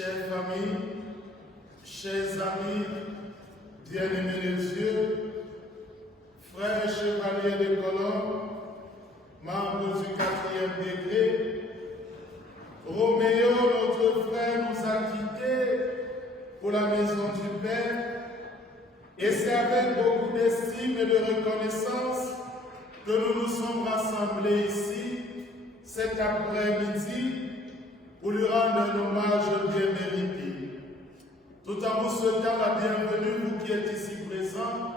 chère famille, chers amis, bien-aimés de Dieu, frères chevaliers de colonne, membres du 4e degré, Roméo, notre frère, nous a quittés pour la maison du Père, et c'est avec beaucoup d'estime et de reconnaissance que nous nous sommes rassemblés ici cet après-midi pour lui rendre un hommage bien mérité. Tout en vous souhaitant la bienvenue, vous qui êtes ici présents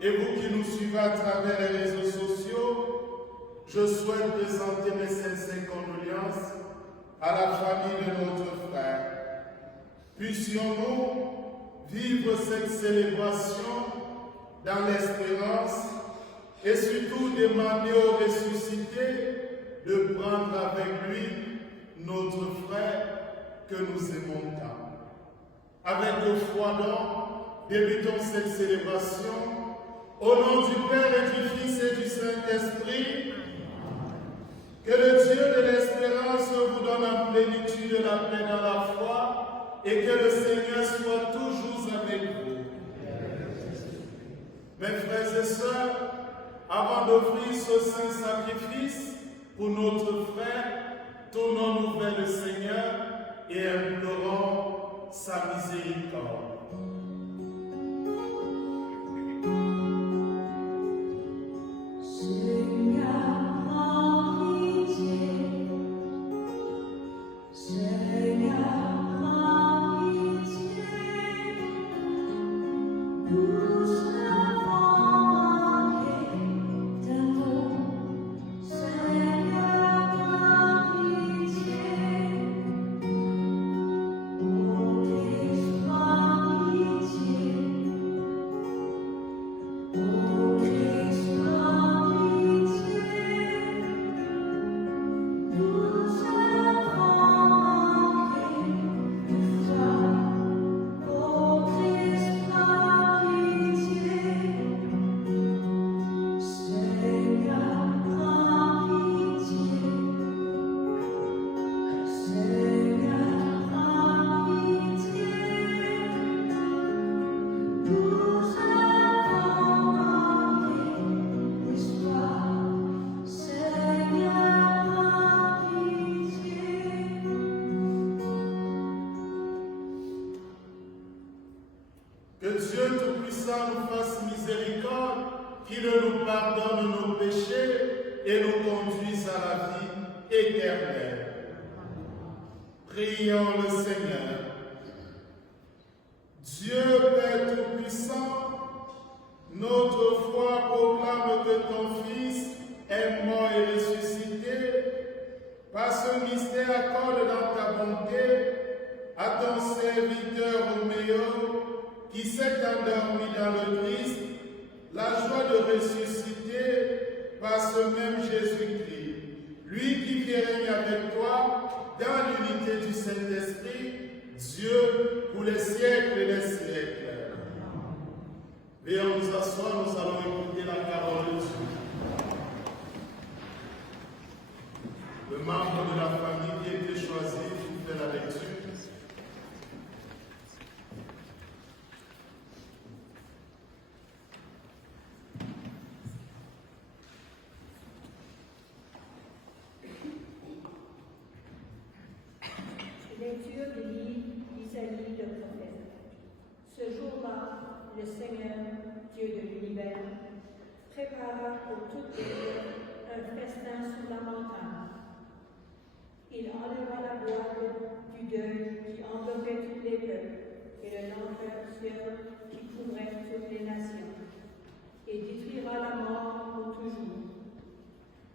et vous qui nous suivez à travers les réseaux sociaux, je souhaite présenter mes sincères condoléances à la famille de notre frère. Puissions-nous vivre cette célébration dans l'espérance et surtout demander au ressuscité de prendre avec lui notre frère que nous aimons tant. Avec foi donc, débutons cette célébration au nom du Père et du Fils et du Saint-Esprit. Que le Dieu de l'espérance vous donne en plénitude la paix dans la foi et que le Seigneur soit toujours avec vous. Mes frères et sœurs, avant d'offrir ce saint sacrifice pour notre frère, tournons-nous vers le Seigneur et implorons sa miséricorde. Que Dieu Tout-Puissant nous fasse miséricorde, qu'il nous pardonne nos péchés et nous conduise à la vie éternelle. Prions le Seigneur. Dieu Père Tout-Puissant, notre foi proclame que ton Fils est mort et ressuscité. Par ce mystère, accorde dans ta bonté à ton serviteur Roméo, qui s'est endormi dans le Christ, la joie de ressusciter par ce même Jésus-Christ, lui qui règne avec toi dans l'unité du Saint-Esprit, Dieu pour les siècles et les siècles. Veuillons nous asseoir, nous allons écouter la parole de Dieu. Le membre de la famille qui a été choisi pour faire la lecture. Lecture du livre d'Isaïe le prophète. Ce jour-là, le Seigneur, Dieu de l'univers, prépara pour toutes les peuples un festin sur la montagne. Il enleva la voile du deuil qui enveloppait tous les peuples et le langueur qui couvrait toutes les nations, et détruira la mort pour toujours.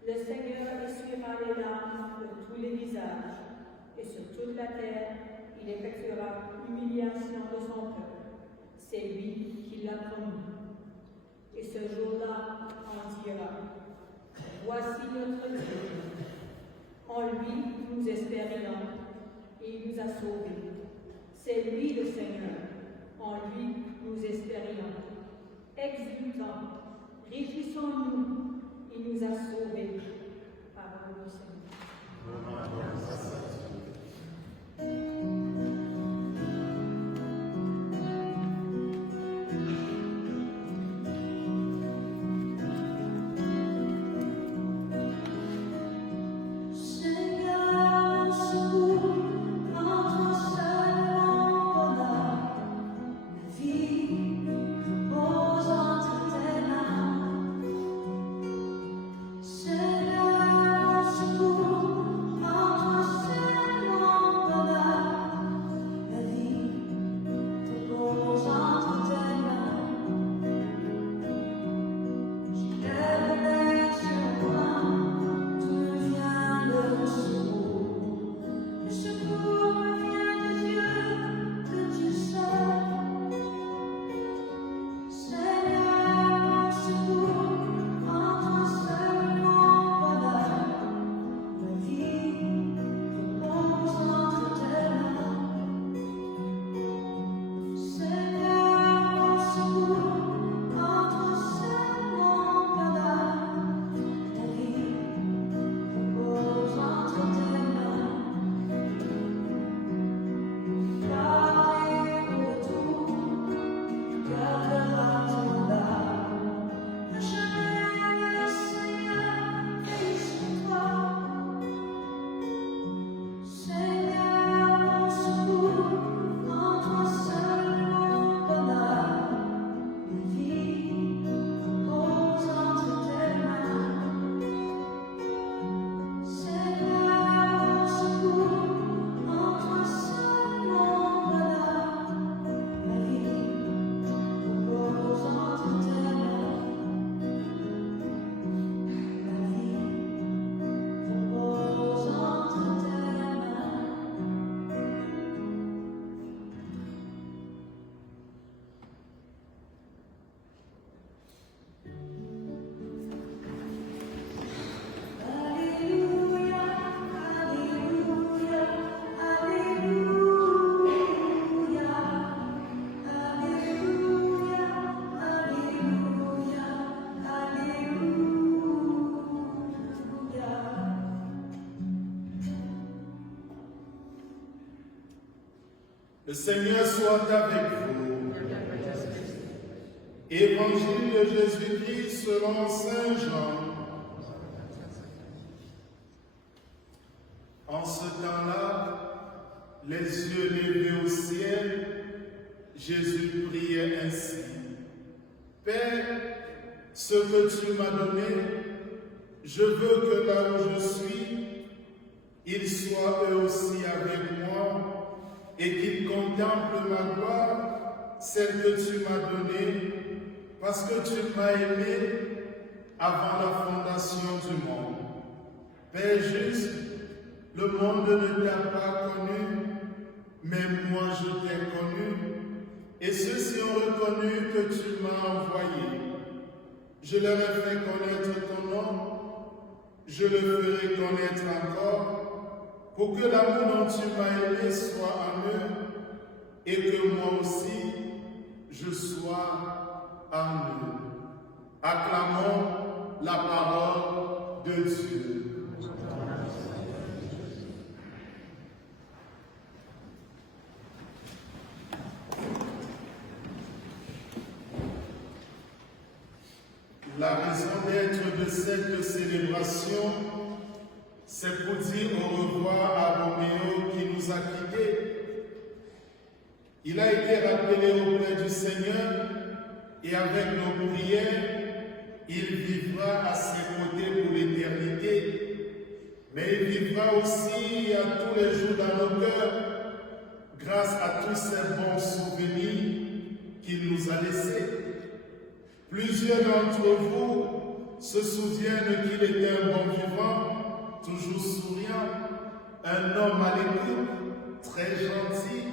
Le Seigneur essuiera les larmes de tous les visages, et sur toute la terre, il effectuera l'humiliation de son peuple. C'est lui qui l'a promis. Et ce jour-là, on dira, voici notre Dieu. En lui, nous espérions, et il nous a sauvés. C'est lui le Seigneur. En lui, nous espérions. Exultants, réjouissons-nous, il nous a sauvés. Parole du Seigneur. Le Seigneur soit avec vous. Évangile de Jésus-Christ selon Saint Jean. En ce temps-là, les yeux levés au ciel, Jésus priait ainsi. Père, ce que tu m'as donné, je veux que là où je suis, ils soient eux aussi avec moi et qu'ils contemplent ma gloire, celle que tu m'as donnée, parce que tu m'as aimé avant la fondation du monde. Père juste, le monde ne t'a pas connu, mais moi je t'ai connu, et ceux-ci ont reconnu que tu m'as envoyé. Je leur ai fait connaître ton nom, je le ferai connaître encore, pour que l'amour dont tu m'as aimé soit en eux, et que moi aussi, je sois en eux. Acclamons la parole de Dieu. La raison d'être de cette célébration, c'est pour dire au revoir à Roméo qui nous a quittés. Il a été rappelé auprès du Seigneur et avec nos prières, il vivra à ses côtés pour l'éternité. Mais il vivra aussi à tous les jours dans nos cœurs, grâce à tous ces bons souvenirs qu'il nous a laissés. Plusieurs d'entre vous se souviennent qu'il était un bon vivant, toujours souriant, un homme à l'écoute, très gentil,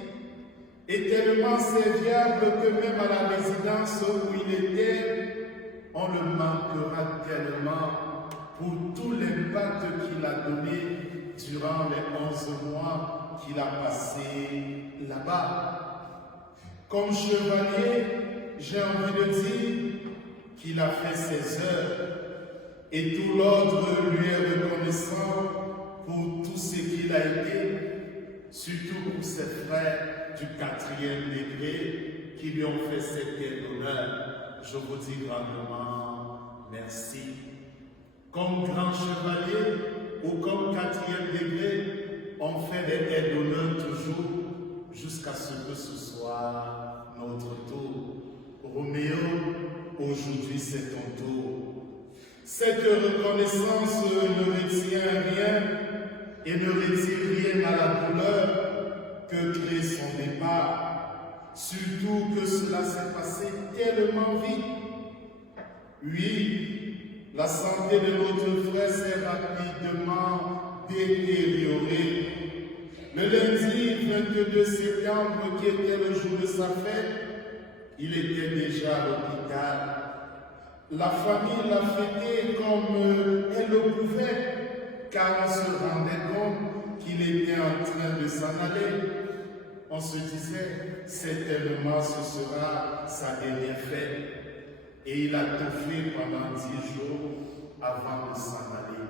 et tellement serviable que même à la résidence où il était, on le manquera tellement pour tout l'impact qu'il a donné durant les 11 mois qu'il a passé là-bas. Comme chevalier, j'ai envie de dire qu'il a fait ses heures et tout l'ordre lui est reconnaissant pour tout ce qu'il a été, surtout pour ses frères du 4e degré qui lui ont fait cet honneur. Je vous dis grandement merci. Comme grand chevalier ou comme 4e degré, on fait des aides d'honneur toujours jusqu'à ce que ce soit notre tour. Roméo, aujourd'hui c'est ton tour. Cette reconnaissance ne retient rien et ne retire rien à la douleur que crée son départ. Surtout que cela s'est passé tellement vite. Oui, la santé de notre frère s'est rapidement détériorée. Le lundi 22 septembre, qui était le jour de sa fête, il était déjà à l'hôpital. La famille l'a fêté comme elle le pouvait, car on se rendait compte qu'il était en train de s'en aller. On se disait, certainement ce sera sa dernière fête. Et il a tout fait pendant 10 jours avant de s'en aller.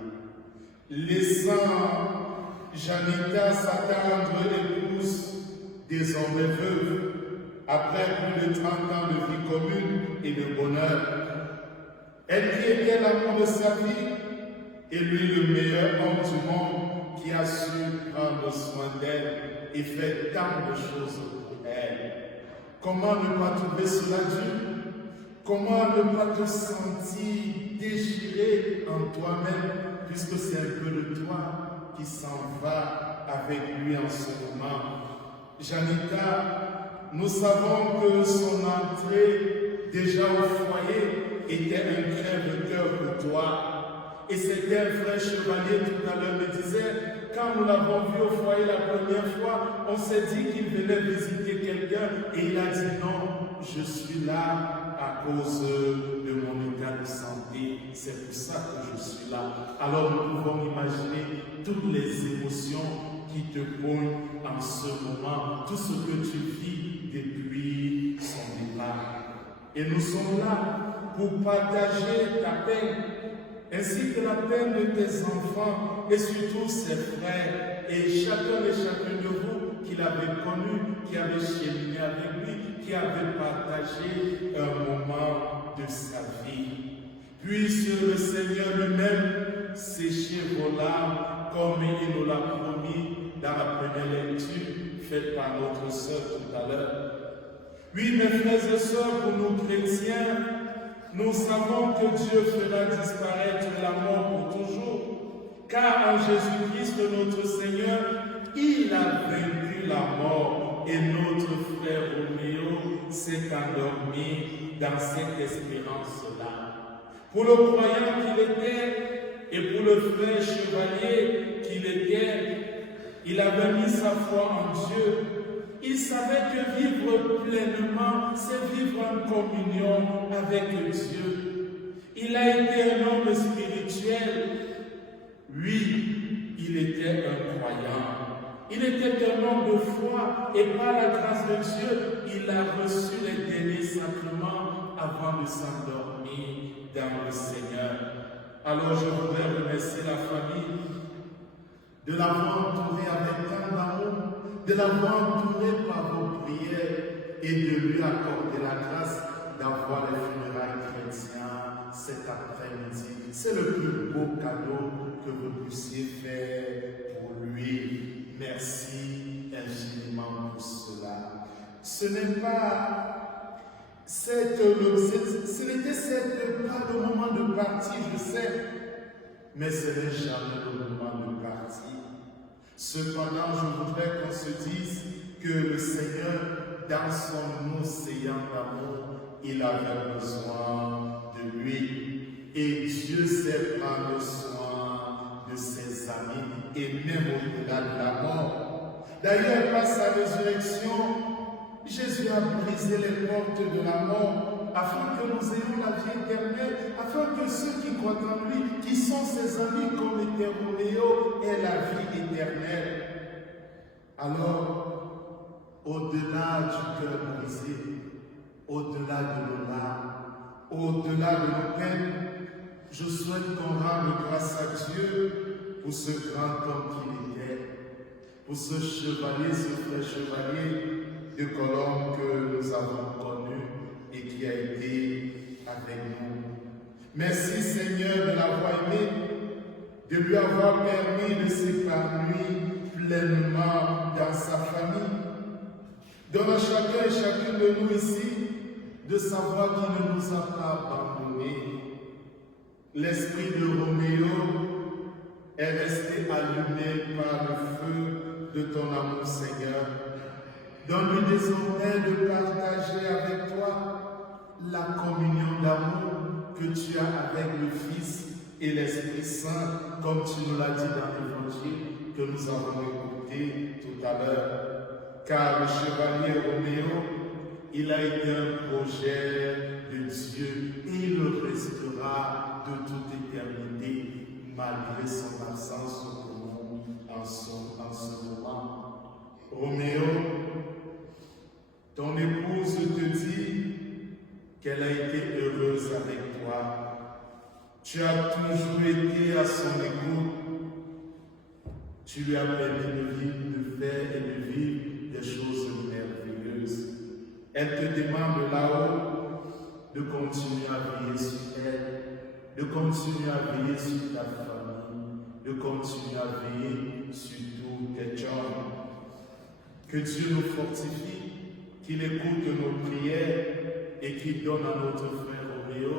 Laissant Janita s'attendre épouse, désormais veuve, après plus de 30 ans de vie commune et de bonheur. Elle qui était l'amour de sa vie et lui le meilleur homme du monde qui a su prendre soin d'elle et faire tant de choses pour elle. Comment ne pas trouver cela dur? Comment ne pas te sentir déchiré en toi-même puisque c'est un peu de toi qui s'en va avec lui en ce moment? Janita, nous savons que son entrée déjà au foyer était un crève-cœur pour toi. Et c'était un frère chevalier tout à l'heure me disait, quand nous l'avons vu au foyer la première fois, on s'est dit qu'il venait visiter quelqu'un et il a dit non, je suis là à cause de mon état de santé. C'est pour ça que je suis là. Alors nous pouvons imaginer toutes les émotions qui te poignent en ce moment, tout ce que tu vis depuis son départ. Et nous sommes là pour partager ta peine, ainsi que la peine de tes enfants et surtout ses frères et chacun et chacune de vous qui l'avez connu qui avaient cheminé avec lui, qui avaient partagé un moment de sa vie. Puisse le Seigneur lui-même sécher vos larmes comme il nous l'a promis dans la première lecture faite par notre sœur tout à l'heure. Oui, mes frères et sœurs, pour nous chrétiens, nous savons que Dieu fera disparaître la mort pour toujours, car en Jésus-Christ notre Seigneur, il a vaincu la mort et notre frère Roméo s'est endormi dans cette espérance-là. Pour le croyant qu'il était et pour le frère chevalier qu'il était, il avait mis sa foi en Dieu. Il savait que vivre pleinement, c'est vivre en communion avec Dieu. Il a été un homme spirituel. Oui, il était un croyant. Il était un homme de foi et par la grâce de Dieu, il a reçu les derniers sacrements avant de s'endormir dans le Seigneur. Alors je voudrais remercier la famille de l'avoir entouré avec tant d'amour, de l'avoir entouré par vos prières et de lui accorder la grâce d'avoir les funérailles chrétiens cet après-midi. C'est le plus beau cadeau que vous puissiez faire pour lui. Merci infiniment pour cela. Ce n'est pas ce n'était pas le moment de partir, je sais, mais ce n'est jamais le moment de partir. Cependant, je voudrais qu'on se dise que le Seigneur, dans son océan d'amour, il avait besoin de lui. Et Dieu sait prendre soin de ses amis, et même au-delà de la mort. D'ailleurs, par sa résurrection, Jésus a brisé les portes de la mort, afin que nous ayons la vie éternelle, afin que ceux qui croient en lui, qui sont ses amis comme était Roméo, aient la vie éternelle. Alors, au-delà du cœur brisé, au-delà de nos larmes, au-delà de nos peines, je souhaite qu'on rende grâce à Dieu pour ce grand homme qu'il était, pour ce chevalier, ce frère chevalier de Colombe que nous avons connu et qui a été avec nous. Merci Seigneur de l'avoir aimé, de lui avoir permis de s'épanouir pleinement dans sa famille. Donne à chacun et chacune de nous ici de savoir qu'il ne nous a pas abandonnés. L'esprit de Roméo est resté allumé par le feu de ton amour, Seigneur. Donne-lui désormais de partager avec toi la communion d'amour que tu as avec le Fils et l'Esprit Saint, comme tu nous l'as dit dans l'Évangile que nous avons écouté tout à l'heure. Car le chevalier Roméo, il a été un projet de Dieu et il le restera de toute éternité malgré son absence au monde en ce moment. Roméo, ton épouse te dit qu'elle a été heureuse avec toi. Tu as toujours été à son écoute. Tu lui as permis de faire et de vivre des choses merveilleuses. Elle te demande là-haut de continuer à veiller sur elle, de continuer à veiller sur ta famille, de continuer à veiller sur tous tes gens. Que Dieu nous fortifie, qu'il écoute nos prières et qu'il donne à notre frère Roméo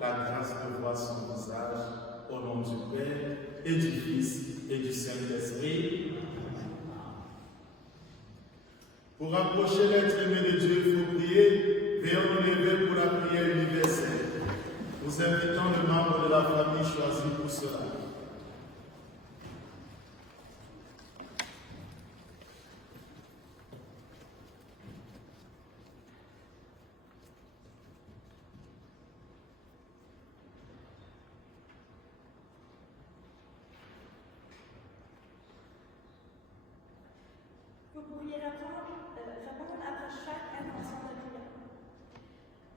la grâce de voir son visage au nom du Père et du Fils et du Saint-Esprit. Pour rapprocher l'être aimé de Dieu, il faut prier. Veillons nous lever pour la prière universelle. Nous invitons les membres de la famille choisis pour cela. Vous pourriez répondre après chaque intention de prière.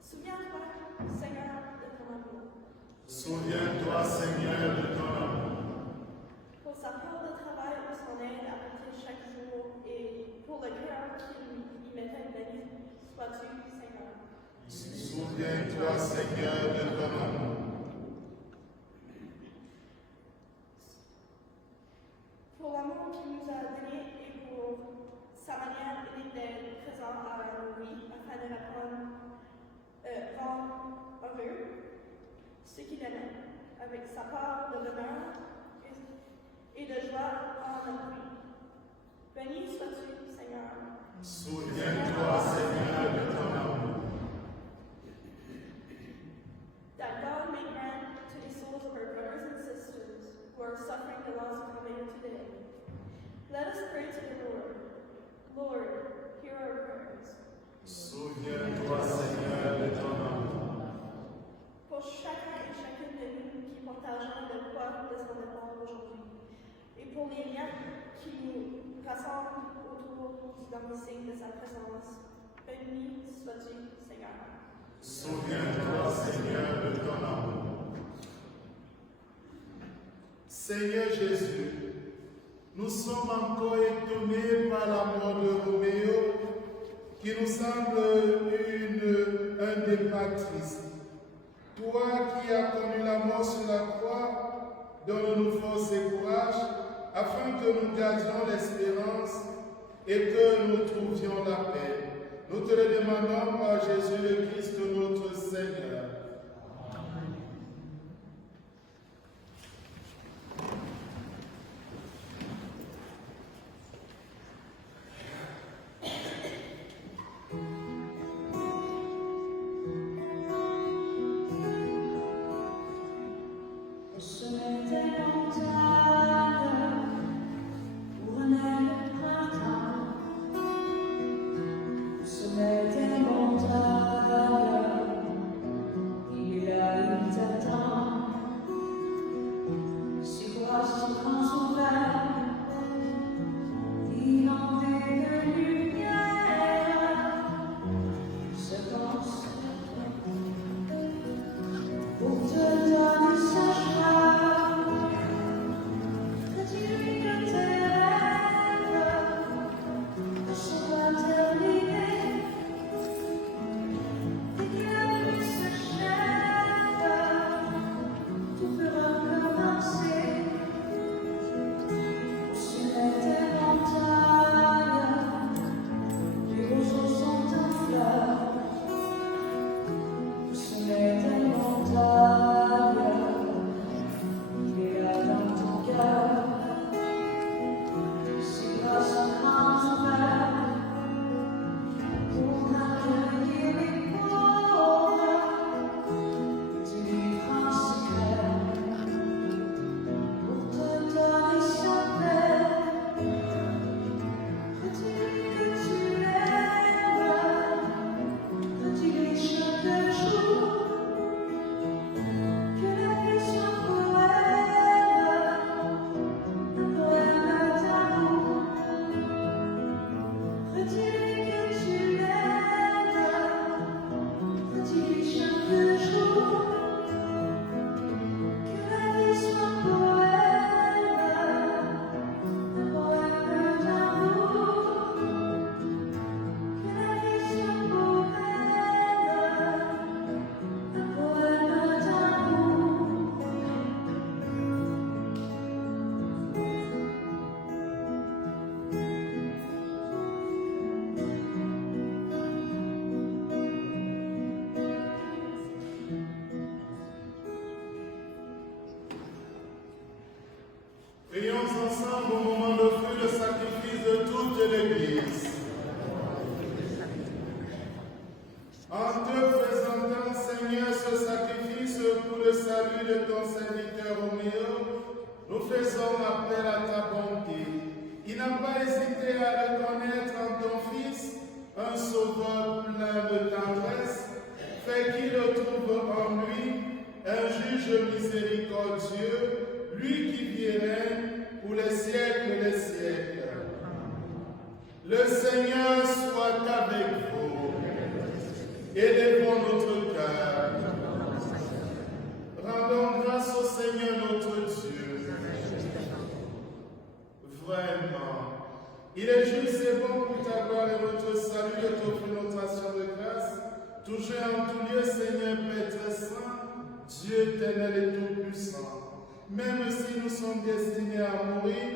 Souviens-toi, Seigneur, de ton amour. Souviens-toi, Seigneur, de ton amour. Pour sa part de travail, pour son aide apportée chaque jour et pour le cœur qui lui sois-tu, Seigneur. Souviens-toi, Seigneur, de ton amour. Pour l'amour qu'il nous a donné et pour sa manière d'être présent à nos vies, afin de rendre heureux ceux qui l'aiment, avec sa part de bonheur et de joie en notre vie. Béni sois-tu, Seigneur. Souviens-toi, Seigneur, de ton amour. That God may grant to the souls of our brothers and sisters who are suffering the loss of a man today. Let us pray to the Lord. Lord, hear our prayers. Souviens-toi, Seigneur, de ton amour. Pour chacun et chacune de nous qui partageons le poids de son amour aujourd'hui, et pour les liens qui nous rassemblent autour du domicile de sa présence, béni sois-tu, Seigneur. Souviens-toi, Seigneur, de ton amour. Seigneur Jésus, nous sommes encore étonnés par la mort de Roméo, qui nous semble un départ triste. Toi qui as connu la mort sur la croix, donne-nous force et courage, afin que nous gardions l'espérance et que nous trouvions la paix. Nous te le demandons par Jésus le Christ, notre Seigneur. Prions ensemble au moment d'offrir le sacrifice de toute l'Église. En te présentant, Seigneur, ce sacrifice pour le salut de ton serviteur Roméo, nous faisons appel à ta bonté. Il n'a pas hésité à reconnaître en ton Fils un sauveur plein de tendresse, fait qu'il retrouve en lui un juge miséricordieux, lui qui vit règne pour les siècles des siècles. Le Seigneur soit avec vous. Élevons notre cœur. Rendons grâce au Seigneur notre Dieu. Vraiment, il est juste et bon pour ta gloire et notre salut de t'offrir notre action de grâce. Dieu éternel et tout-puissant, même si nous sommes destinés à mourir,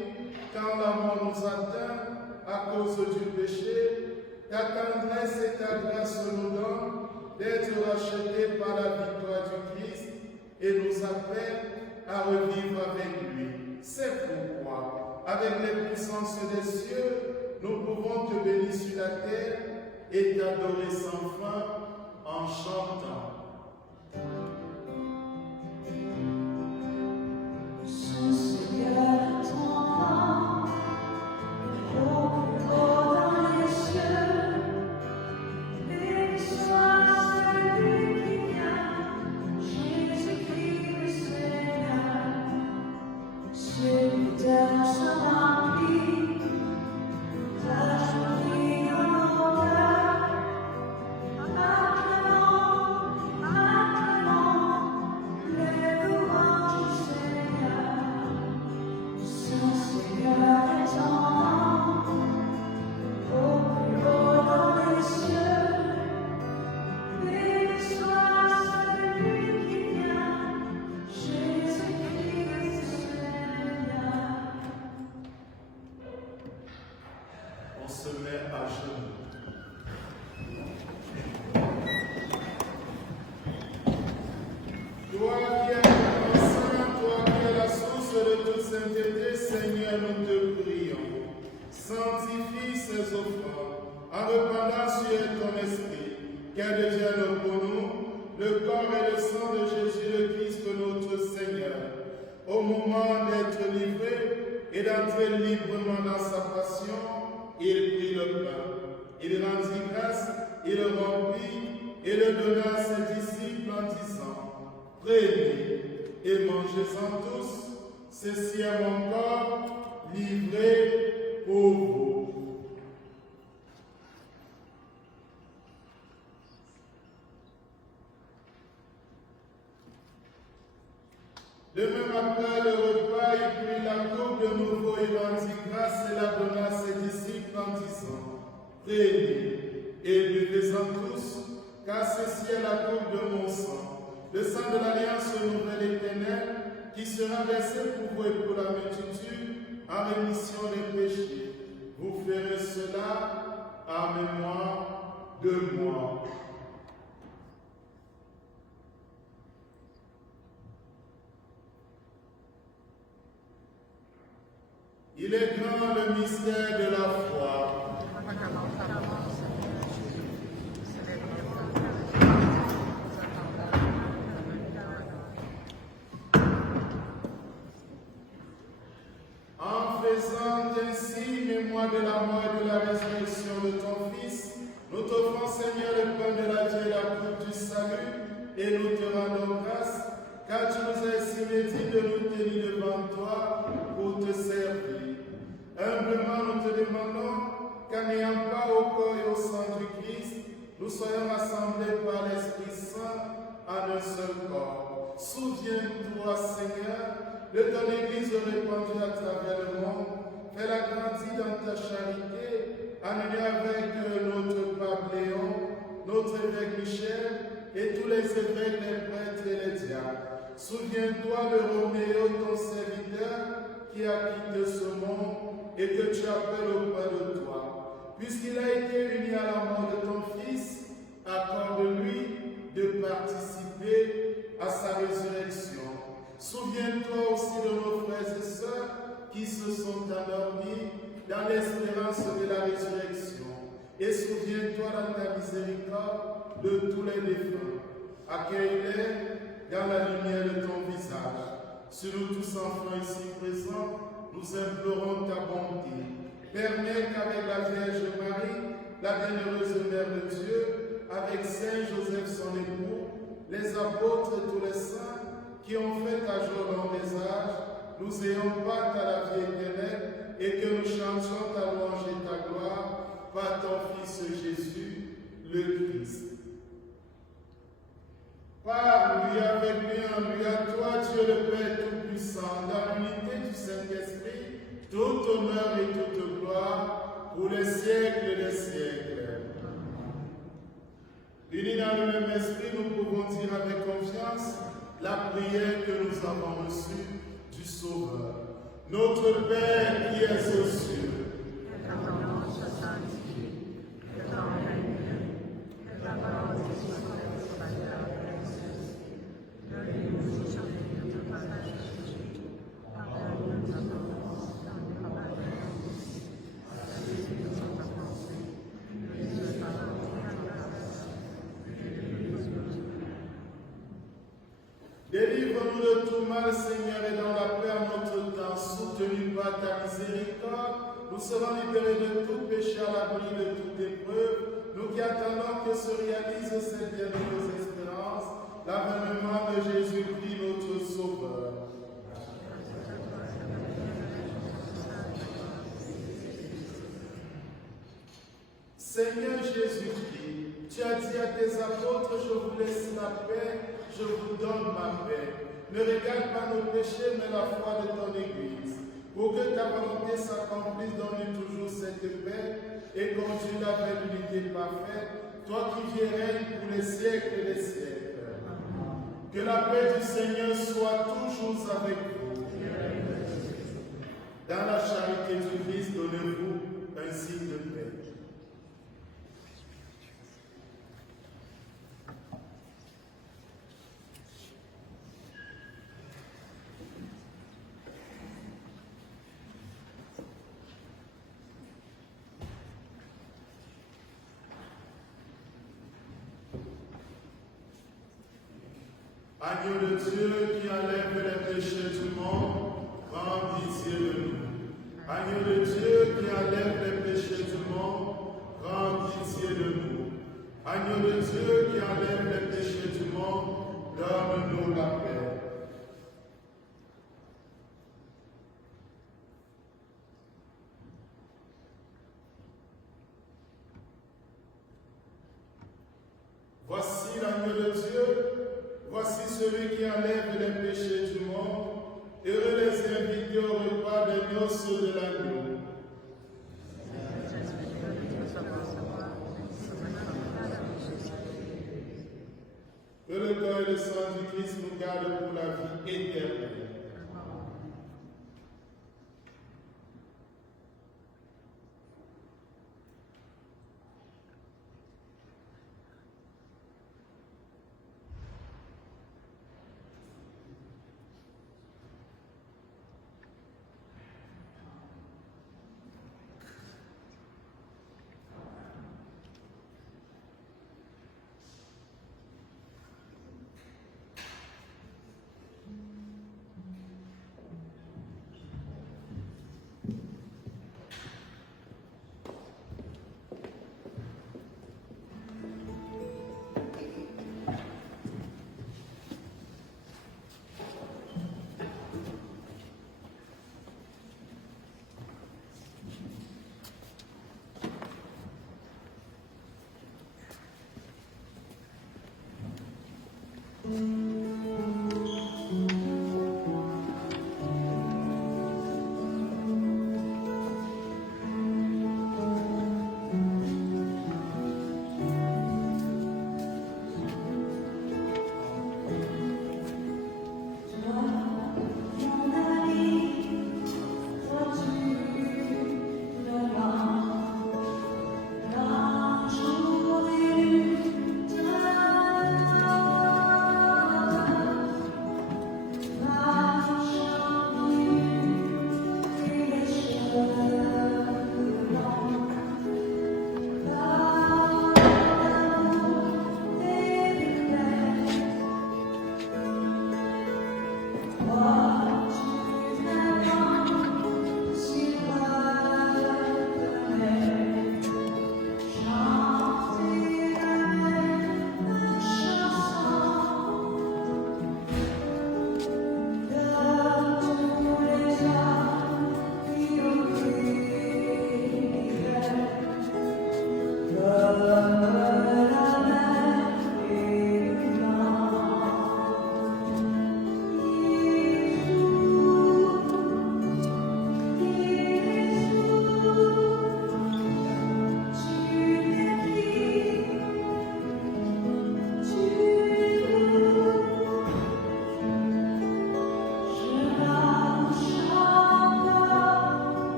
quand la mort nous atteint à cause du péché, ta tendresse et ta grâce nous donnent d'être rachetés par la victoire du Christ et nous appellent à revivre avec lui. C'est pourquoi, avec les puissances des cieux, nous pouvons te bénir sur la terre et t'adorer sans fin en chantant. On se met à genoux. Toi qui es le Saint, toi qui es la source de toute sainteté, Seigneur, nous te prions. Sanctifie ces offrandes en répandant sur ton esprit, qu'elles deviennent pour nous le corps et le sang de Jésus le Christ, notre Seigneur. Au moment d'être livré et d'entrer librement dans sa passion, il prit le pain, il rendit grâce, il le rompit et le donna à ses disciples en disant, prenez et mangez-en tous, ceci est mon corps livré pour vous. De même après le repas, il prit la coupe de nouveau et rendit grâce et la donna à ses disciples en disant, prenez et buvez-en tous, car ceci est la coupe de mon sang, le sang de l'alliance nouvelle éternelle, qui sera versé pour vous et pour la multitude en rémission des péchés. Vous ferez cela en mémoire de moi. Il est grand le mystère de la foi. En faisant ainsi mémoire de la mort et de la résurrection de ton Fils, nous t'offrons, Seigneur, le pain de la vie et la coupe du salut, et nous te rendons grâce, car tu nous as estimé dignes de nous tenir devant toi pour te servir. Humblement, nous te demandons qu'en n'ayant pas au corps et au sang du Christ, nous soyons rassemblés par l'Esprit Saint en un seul corps. Souviens-toi, Seigneur, de ton Église répandue à travers le monde. Fais-la grandir dans ta charité, en union avec notre pape Léon, notre évêque Michel et tous les évêques, les prêtres et les diacres. Souviens-toi de Roméo, ton serviteur, qui a quitté ce monde et que tu appelles auprès de toi. Puisqu'il a été uni à la mort de ton Fils, accorde-lui de participer à sa résurrection. Souviens-toi aussi de nos frères et sœurs qui se sont endormis dans l'espérance de la résurrection. Et souviens-toi dans ta miséricorde de tous les défunts. Accueille-les dans la lumière de ton visage. Sur nous tous enfants ici présents, nous implorons ta bonté. Permets qu'avec la Vierge Marie, la bienheureuse Mère de Dieu, avec Saint Joseph son époux, les apôtres et tous les saints qui ont fait ta joie dans les âges, nous ayons part à la vie éternelle et que nous chantions ta louange et ta gloire par ton Fils Jésus, le Christ. Par lui, avec lui, en lui, à toi, Dieu le Père Tout-Puissant, dans l'unité du Saint-Esprit, tout honneur et toute gloire pour les siècles des siècles. Unis dans le même esprit, nous pouvons dire avec confiance, Notre Père qui es aux cieux, que ton nom soit sanctifié, que ton règne vienne, que ta volonté soit faite sur la terre et aux cieux. Donne-nous aujourd'hui notre partage aujourd'hui. Pardonne-nous nos offenses, comme nous pardonnons aussi à ceux qui nous ont offensés. Ne nous laisse pas entrer en tentation, mais délivre-nous du mal. délivre-nous de tout mal, Seigneur, et dans la paix en notre temps, soutenu par ta miséricorde, nous serons libérés de tout péché à l'abri de toute épreuve, nous qui attendons que se réalise cette bienheureuse espérance, l'avènement de Jésus-Christ, notre Sauveur. Seigneur Jésus-Christ, tu as dit à tes apôtres, je vous laisse la paix, je vous donne ma paix. Ne regarde pas nos péchés, mais la foi de ton Église. Pour que ta volonté s'accomplisse, donne-nous toujours cette paix et conduis-la vers l'unité parfaite, toi qui viens règne pour les siècles et les siècles. Que la paix du Seigneur soit toujours avec vous. Dans la charité du Christ, donnez-vous un signe de paix. Agneau de Dieu qui enlève les péchés du monde, prends pitié de nous. Agneau de Dieu qui enlève les péchés du monde, prends pitié de nous. Agneau de Dieu qui enlève les péchés du monde, donne-nous la paix. Voici l'agneau de Dieu. Voici celui qui enlève les péchés du monde. Heureux les invités au repas des noces de l'agneau. Que le corps et le sang du Christ nous gardent pour la vie éternelle. Jour et nuit,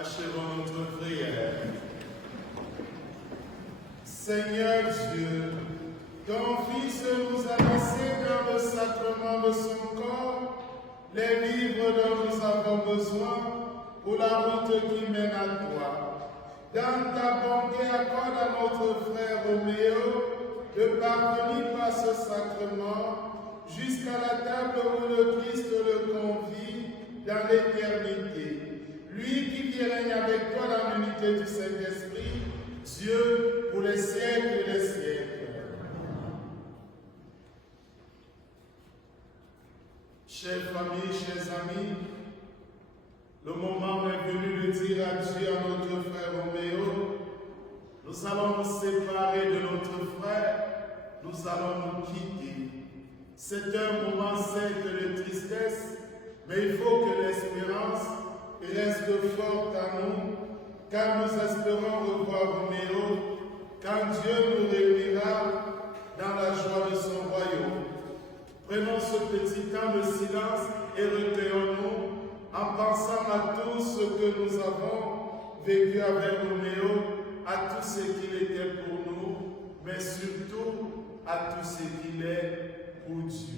Achevons notre prière. Seigneur Dieu, ton Fils nous a laissé dans le sacrement de son corps les livres dont nous avons besoin pour la route qui mène à toi. Dans ta bonté, accorde à notre frère Roméo de parvenir par ce sacrement jusqu'à la table où le Christ le convie dans l'éternité. Lui qui règne avec toi dans l'unité du Saint-Esprit, Dieu pour les siècles et les siècles. Chers familles, chers amis, le moment est venu de dire adieu à notre frère Roméo. Nous allons nous séparer de notre frère, nous allons nous quitter. C'est un moment certes de tristesse, mais il faut que l'espérance reste forte à nous, car nous espérons revoir Roméo quand Dieu nous réunira dans la joie de son royaume. Prenons ce petit temps de silence et recueillons-nous en pensant à tout ce que nous avons vécu avec Roméo, à tout ce qu'il était pour nous, mais surtout à tout ce qu'il est pour Dieu.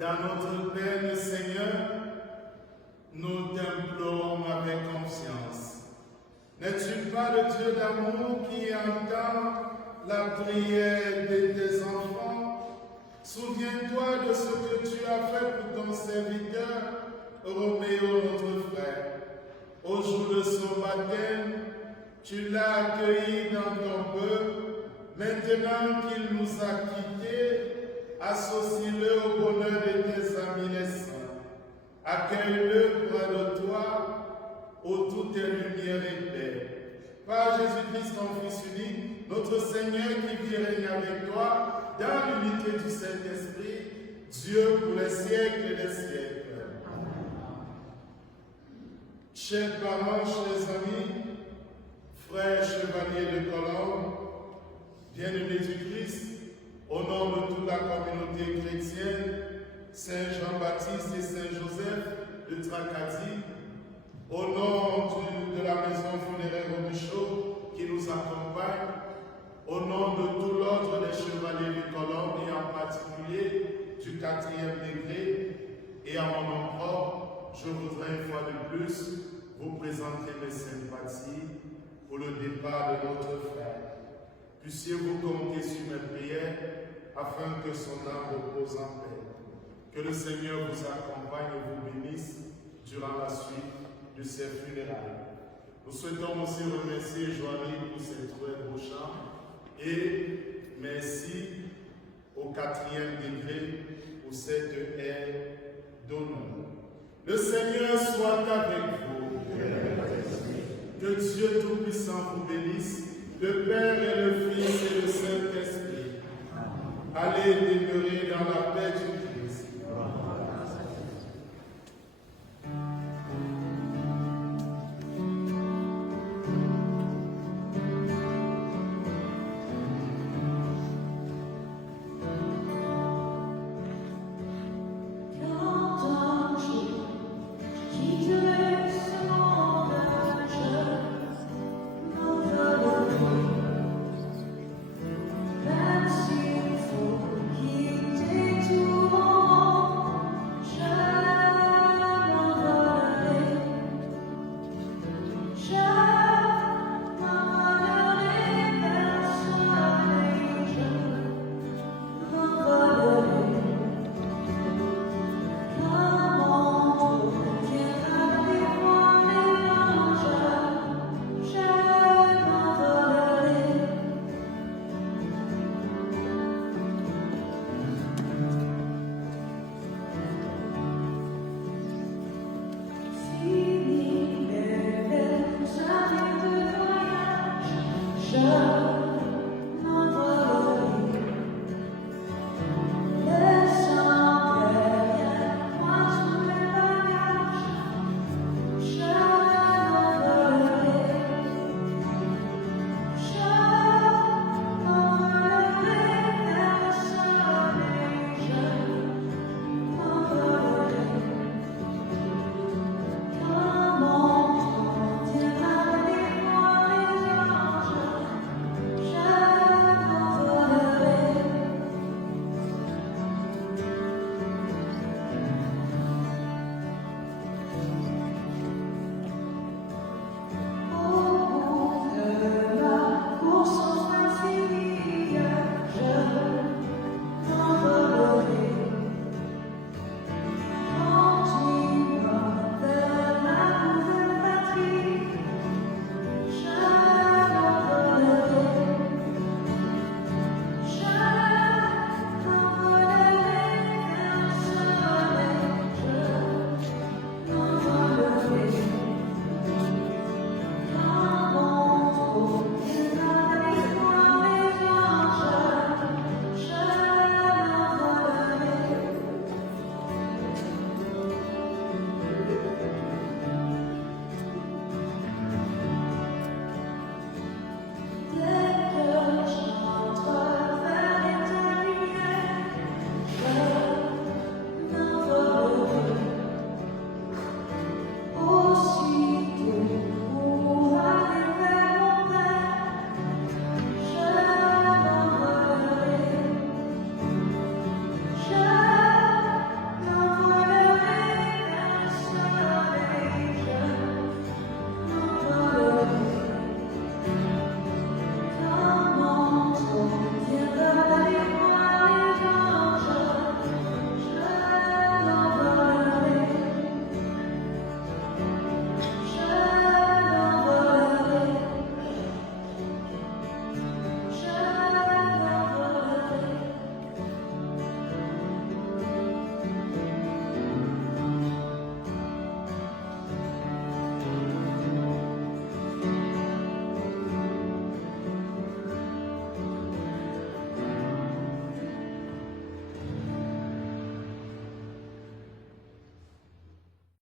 Dans notre peine, Seigneur, nous t'implorons avec confiance. N'es-tu pas le Dieu d'amour qui entend la prière de tes enfants? Souviens-toi de ce que tu as fait pour ton serviteur, Roméo, notre frère. Au jour de son baptême, tu l'as accueilli dans ton peuple. Maintenant qu'il nous a quittés, associe-le au bonheur de tes amis les saints. Accueille-le près de toi, où toutes tes lumières et paix. Par Jésus-Christ, ton Fils unique, notre Seigneur qui vit et règne avec toi, dans l'unité du Saint-Esprit, Dieu pour les siècles des siècles. Chers parents, chers amis, frères chevaliers de Colombe, bien-aimés du Christ, au nom de toute la communauté chrétienne, Saint Jean-Baptiste et Saint Joseph de Tracadie, au nom de la maison funéraire Robichaud qui nous accompagne, au nom de tout l'ordre des chevaliers de Colombe et en particulier du 4e degré et à mon nom propre, je voudrais une fois de plus vous présenter mes sympathies pour le départ de notre frère. Puissiez-vous compter sur mes prières afin que son âme repose en paix. Que le Seigneur vous accompagne et vous bénisse durant la suite de ces funérailles. Nous souhaitons aussi remercier Joanie pour ses très beaux chants et merci au 4e degré pour cette aide d'honneur. Le Seigneur soit avec vous. Que Dieu Tout-Puissant vous bénisse, le Père et le Fils et le Saint-Esprit. Allez demeurer dans la paix du